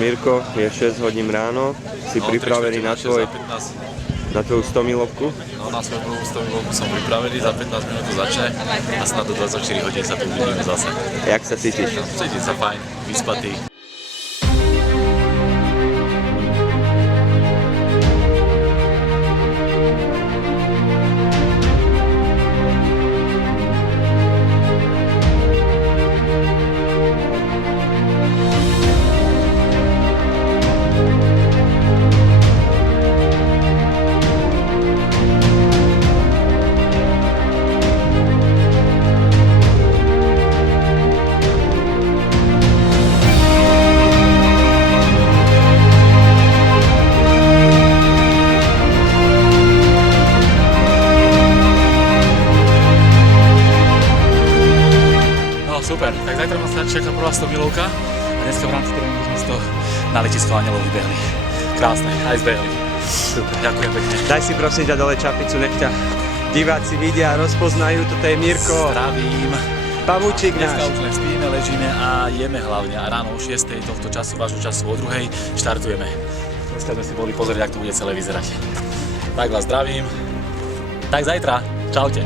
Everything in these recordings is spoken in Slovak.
Mirko, je 6 hodín ráno, si pripravený na tvoju 100-milovku? No, na svoju 100-milovku som pripravený, za 15 minút to začne a snad do 24 hodín sa tu uvidíme zase. Jak sa cítiš? Cítim sa fajn, vyspatý. Super, tak zajtra ma sa čaká prvá 100-milovka a dneska v rámci tréningu sme si to na letisko Anielov vybehli. Krásne, aj zbehli. Super, ďakujem pekne. Daj si prosím ťa dole čapicu, nech ťa diváci vidia, rozpoznajú, toto je Mirko. Zdravím. Pavúčik náš. Dneska už len spíme, ležíme a jeme hlavne a ráno o 6. tohto času, vášho času o 2. štartujeme. Dneska sme si boli pozrieť, ako to bude celé vyzerať. Tak vás zdravím. Tak zajtra. Čaute.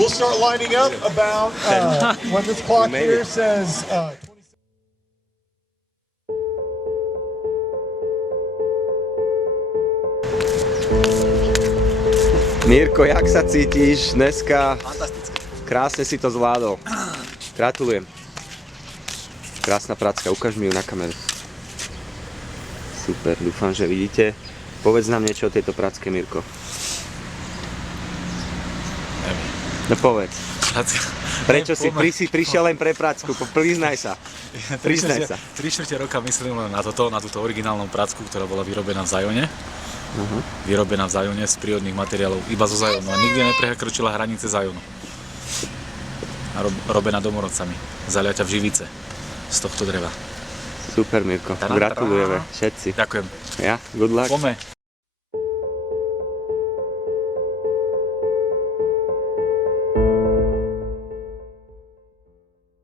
We'll start lining up about when this clock here says. Mirko, jak sa cítiš dneska? Fantasticky. Krásne si to zvládol. Gratulujem. Krásna pracka, ukáž mi ju na kameru. Super, dúfam, že vidíte. Povedz nám niečo o tejto pracke, Mirko. Neviem. No povedz. Pracka. Prečo si prišiel len pre pracku? Priznaj sa. Priznaj sa. 3/4 roka myslím len na túto originálnu pracku, ktorá bola vyrobená v Zajone. Vyrobená v Zajone z prírodných materiálov, iba zo Zajonu a nikdy neprekročila hranice Zajonu. A robená domorodcami, zaliaťa v živice z tohto dreva. Super, Mirko. Gratulujeme všetci. Ďakujem. Ja, good luck. Poďme.